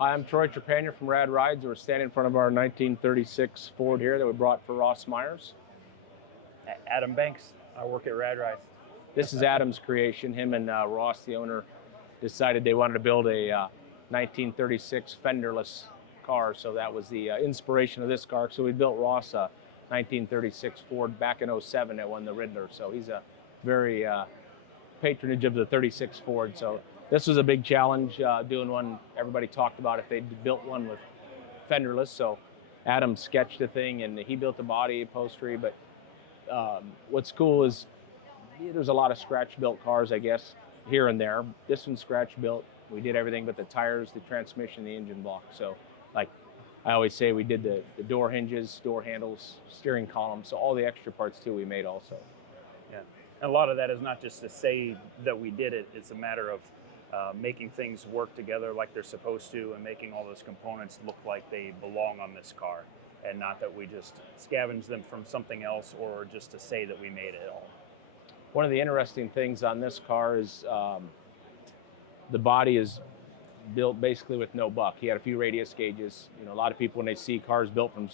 Hi, I'm Troy Tripanier from Rad Rides. We're standing in front of our 1936 Ford here that we brought for Ross Myers. Adam Banks. I work at Rad Rides. This is Adam's creation. Him and Ross, the owner, decided they wanted to build a 1936 fenderless car, so that was the inspiration of this car. So we built Ross a 1936 Ford back in '07 that won the Riddler. So he's a very patronage of the 36 Ford. So this was a big challenge, doing one. Everybody talked about if they built one with fenderless. So Adam sketched the thing and he built the body, upholstery. But what's cool is there's a lot of scratch built cars, I guess, here and there. This one's scratch built. We did everything but the tires, the transmission, the engine block. So like I always say, we did the door hinges, door handles, steering column. So all the extra parts too we made also. Yeah, and a lot of that is not just to say that we did it. It's a matter of making things work together like they're supposed to and making all those components look like they belong on this car, and not that we just scavenge them from something else or just to say that we made it all. One of the interesting things on this car is the body is built basically with no buck. He had a few radius gauges. You know, a lot of people when they see cars built from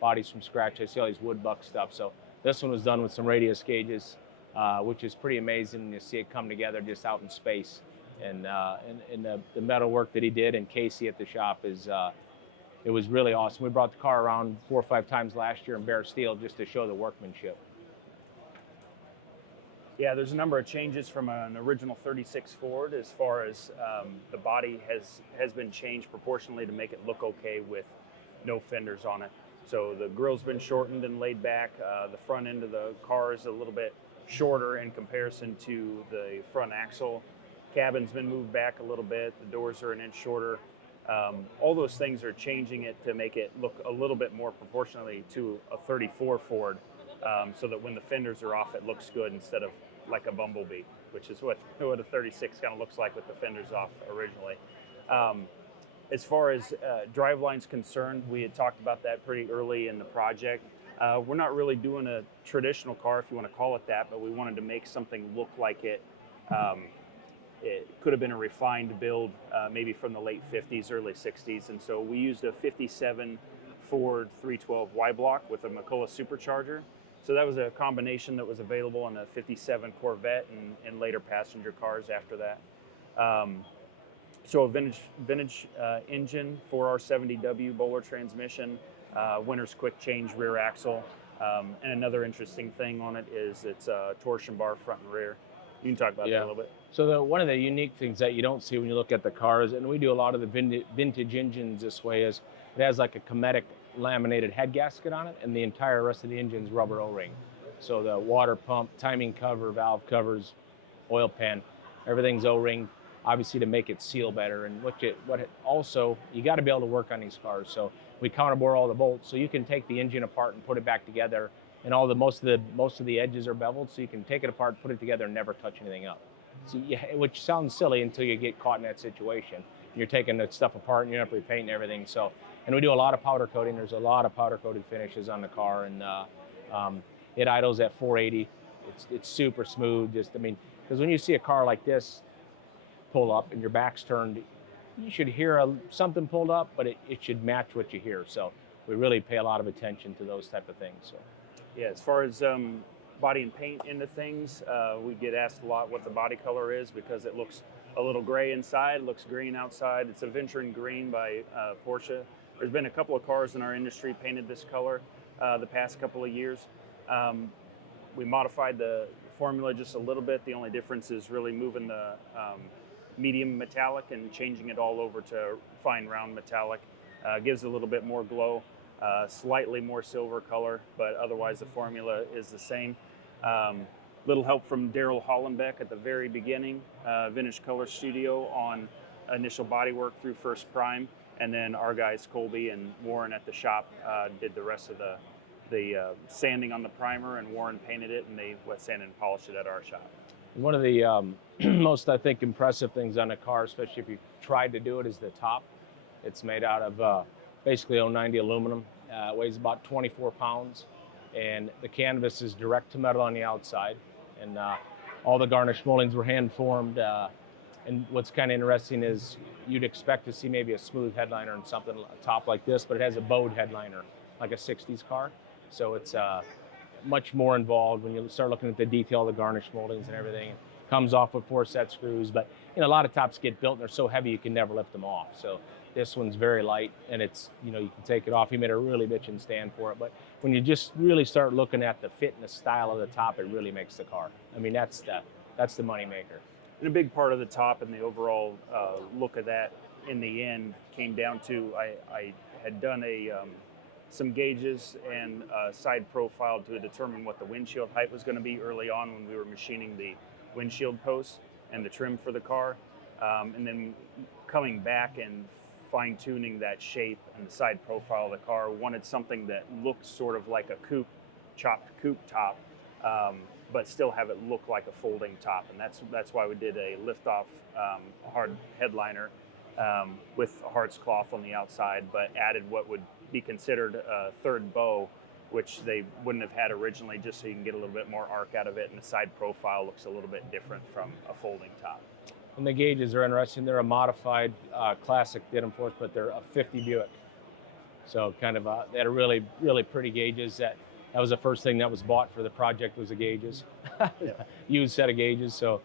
bodies from scratch, they see all these wood buck stuff. So this one was done with some radius gauges, which is pretty amazing to see it come together just out in space. And the metal work that he did, and Casey at the shop, is it was really awesome. We brought the car around 4 or 5 times last year in bare steel just to show the workmanship. Yeah, there's a number of changes from an original 36 Ford as far as the body has been changed proportionally to make it look okay with no fenders on it. So the grill's been shortened and laid back. The front end of the car is a little bit shorter in comparison to the front axle. Cabin's been moved back a little bit. The doors are an inch shorter. All those things are changing it to make it look a little bit more proportionally to a 34 Ford, so that when the fenders are off, it looks good instead of like a bumblebee, which is what a 36 kind of looks like with the fenders off originally. As far as driveline's concerned, we had talked about that pretty early in the project. We're not really doing a traditional car, if you want to call it that, but we wanted to make something look like it. It could have been a refined build, maybe from the late 50s, early 60s. And so we used a 57 Ford 312 Y block with a McCullough supercharger. So that was a combination that was available on a 57 Corvette and later passenger cars after that. So a vintage engine, 4R70W Bowler transmission, Winter's quick change rear axle. And another interesting thing on it is it's a torsion bar front and rear. You can talk about that a little bit. So one of the unique things that you don't see when you look at the cars, and we do a lot of the vintage engines this way, is it has like a Cometic laminated head gasket on it, and the entire rest of the engine's rubber O-ring. So the water pump, timing cover, valve covers, oil pan, everything's O-ring, obviously to make it seal better. And also, you got to be able to work on these cars. So we counterbore all the bolts, so you can take the engine apart and put it back together. And most of the edges are beveled, so you can take it apart, put it together, and never touch anything up. So which sounds silly until you get caught in that situation. You're taking the stuff apart and you're not repainting everything. So, and we do a lot of powder coating. There's a lot of powder coated finishes on the car, and it idles at 480. It's super smooth. Because when you see a car like this pull up and your back's turned, you should hear something pulled up, but it should match what you hear. So we really pay a lot of attention to those type of things. So. Yeah, as far as body and paint into things, we get asked a lot what the body color is because it looks a little gray inside, looks green outside. It's Aventurine green by Porsche. There's been a couple of cars in our industry painted this color the past couple of years. We modified the formula just a little bit. The only difference is really moving the medium metallic and changing it all over to fine round metallic. Gives a little bit more glow. Slightly more silver color, but otherwise the formula is the same. Little help from Daryl Hollenbeck at the very beginning, Vintage Color Studio on initial bodywork through First Prime, and then our guys Colby and Warren at the shop did the rest of the sanding on the primer, and Warren painted it, and they wet sanded and polished it at our shop. One of the most, I think, impressive things on a car, especially if you tried to do it, is the top. It's made out of basically 090 aluminum. It weighs about 24 pounds, and the canvas is direct to metal on the outside, and all the garnish moldings were hand formed. And what's kind of interesting is you'd expect to see maybe a smooth headliner and something top like this, but it has a bowed headliner, like a 60s car. So it's much more involved when you start looking at the detail of the garnish moldings and everything. It comes off with 4 set screws, but a lot of tops get built and they're so heavy you can never lift them off. So this one's very light, and it's, you can take it off. He made a really bitchin' stand for it, but when you just really start looking at the fit and the style of the top, it really makes the car. I mean, that's the money maker. And a big part of the top and the overall look of that in the end came down to I had done some gauges and side profile to determine what the windshield height was going to be early on when we were machining the windshield posts and the trim for the car. And then coming back and fine-tuning that shape and the side profile of the car, wanted something that looked sort of like a coupe, chopped coupe top, but still have it look like a folding top. And that's why we did a lift-off hard headliner with a hards cloth on the outside, but added what would be considered a third bow, which they wouldn't have had originally, just so you can get a little bit more arc out of it, and the side profile looks a little bit different from a folding top. And the gauges are interesting. They're a modified classic Ditham Force, but they're a 50 Buick. So kind of they had a really, really pretty gauges. That was the first thing that was bought for the project, was the gauges. Yeah. Used set of gauges. So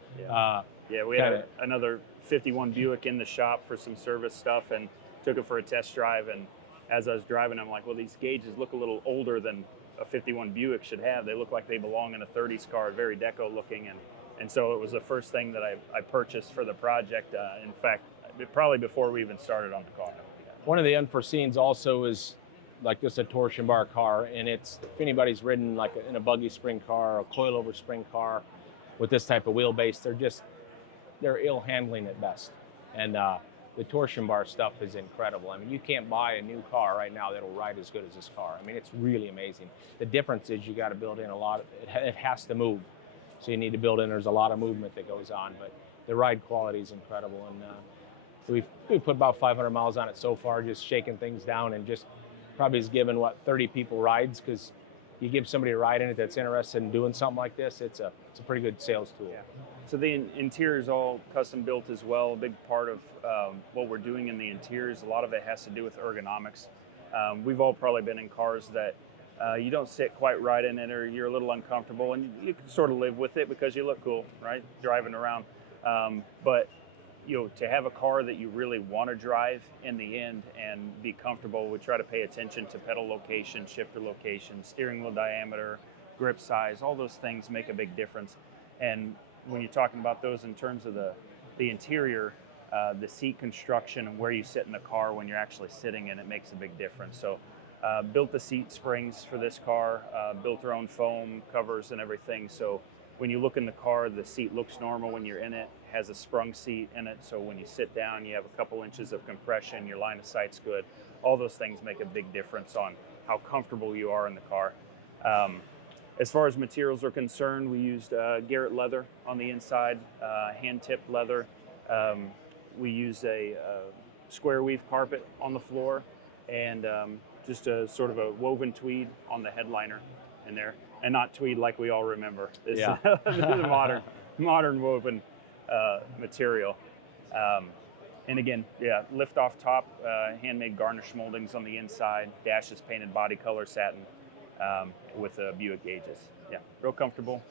we had another 51 Buick in the shop for some service stuff, and took it for a test drive. And as I was driving, I'm like, well, these gauges look a little older than a 51 Buick should have. They look like they belong in a 30s car, very deco looking. And so it was the first thing that I purchased for the project. In fact, probably before we even started on the car. One of the unforeseens also is like this, a torsion bar car, and it's, if anybody's ridden like in a buggy spring car or a coilover spring car with this type of wheelbase, they're ill handling at best. And the torsion bar stuff is incredible. I mean, you can't buy a new car right now that'll ride as good as this car. I mean, it's really amazing. The difference is you got to build in a lot of it has to move. So you need to build in, there's a lot of movement that goes on, but the ride quality is incredible. And we've put about 500 miles on it so far, just shaking things down, and just probably has given, 30 people rides, because you give somebody a ride in it that's interested in doing something like this, it's a pretty good sales tool. Yeah. So the interior is all custom built as well. A big part of what we're doing in the interiors, a lot of it has to do with ergonomics. We've all probably been in cars that you don't sit quite right in it, or you're a little uncomfortable, and you can sort of live with it because you look cool, right, driving around. But to have a car that you really want to drive in the end and be comfortable, we try to pay attention to pedal location, shifter location, steering wheel diameter, grip size. All those things make a big difference. And when you're talking about those in terms of the interior, the seat construction and where you sit in the car when you're actually sitting in it makes a big difference. So built the seat springs for this car, built our own foam covers and everything. So when you look in the car, the seat looks normal when you're in it, has a sprung seat in it. So when you sit down, you have a couple inches of compression, your line of sight's good. All those things make a big difference on how comfortable you are in the car. As far as materials are concerned, we used Garrett leather on the inside, hand-tipped leather. We used a square weave carpet on the floor, and just a sort of a woven tweed on the headliner in there, and not tweed like we all remember. This is a modern woven material. And again, lift off top, handmade garnish moldings on the inside, dash is painted body color satin with Buick gauges. Yeah, real comfortable.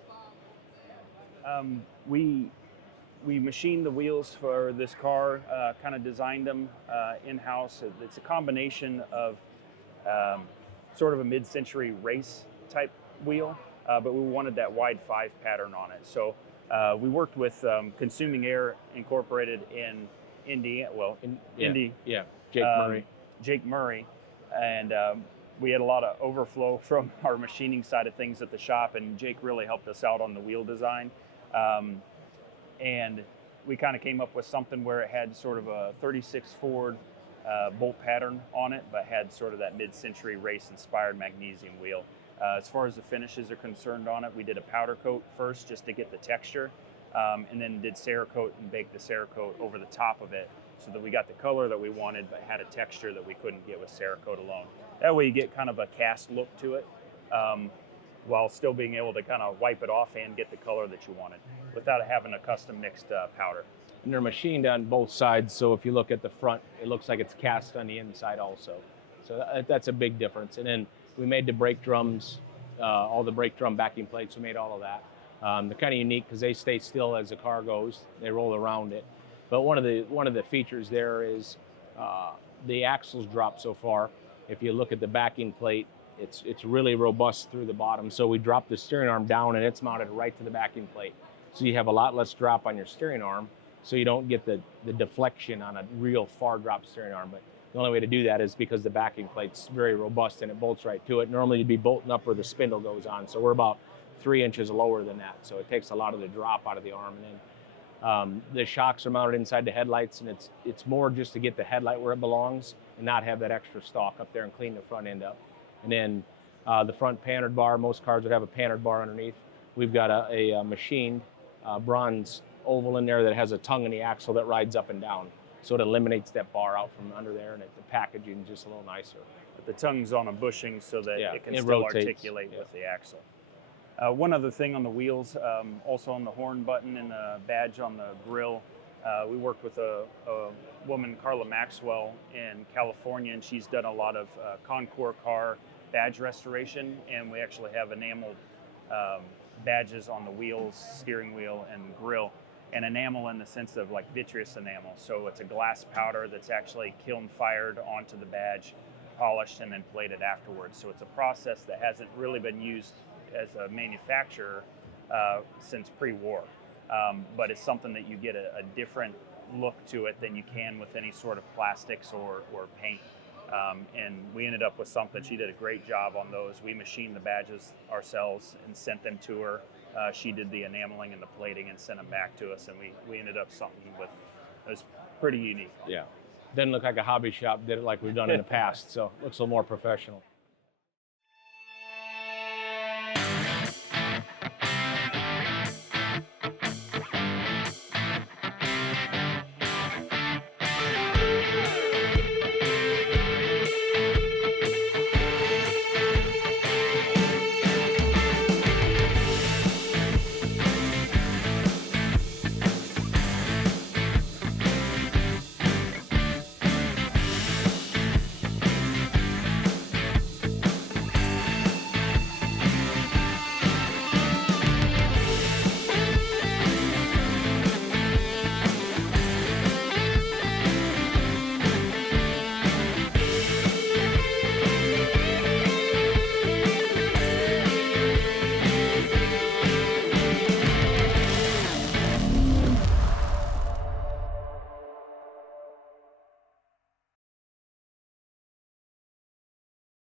We machined the wheels for this car, kind of designed them in-house. It's a combination of sort of a mid-century race type wheel, but we wanted that wide 5 pattern on it. So we worked with Consuming Air Incorporated in Indy. Yeah, Jake Murray. And we had a lot of overflow from our machining side of things at the shop, and Jake really helped us out on the wheel design. And we kind of came up with something where it had sort of a 36 Ford bolt pattern on it, but had sort of that mid-century race-inspired magnesium wheel. As far as the finishes are concerned on it, we did a powder coat first just to get the texture, and then did Cerakote and baked the Cerakote over the top of it so that we got the color that we wanted, but had a texture that we couldn't get with Cerakote alone. That way you get kind of a cast look to it, while still being able to kind of wipe it off and get the color that you wanted without having a custom mixed powder. and they're machined on both sides. So if you look at the front, it looks like it's cast on the inside also. So that's a big difference. And then we made the brake drums, all the brake drum backing plates. We made all of that. They're kind of unique because they stay still as the car goes. They roll around it. But one of the features there is the axles drop so far. If you look at the backing plate, it's really robust through the bottom. So we drop the steering arm down and it's mounted right to the backing plate. So you have a lot less drop on your steering arm, so you don't get the deflection on a real far drop steering arm. But the only way to do that is because the backing plate's very robust and it bolts right to it. Normally you'd be bolting up where the spindle goes on. So we're about 3 inches lower than that. So it takes a lot of the drop out of the arm. And then the shocks are mounted inside the headlights, and it's more just to get the headlight where it belongs and not have that extra stalk up there and clean the front end up. And then the front panhard bar, most cars would have a panhard bar underneath. We've got a machined bronze oval in there that has a tongue in the axle that rides up and down. So it eliminates that bar out from under there, and the packaging is just a little nicer. But the tongue's on a bushing so that it can still rotates. articulate with the axle. One other thing on the wheels, also on the horn button and the badge on the grill, we worked with a woman, Carla Maxwell, in California, and she's done a lot of Concours car badge restoration, and we actually have enameled badges on the wheels, steering wheel, and grill. And enamel in the sense of like vitreous enamel. So it's a glass powder that's actually kiln fired onto the badge, polished, and then plated afterwards. So it's a process that hasn't really been used as a manufacturer since pre-war. But it's something that you get a different look to it than you can with any sort of plastics or paint. And we ended up with something. She did a great job on those. We machined the badges ourselves and sent them to her. She did the enameling and the plating and sent them back to us, and we ended up something with, it was pretty unique. Yeah. Didn't look like a hobby shop, did it like we've done in the past, so it looks a little more professional.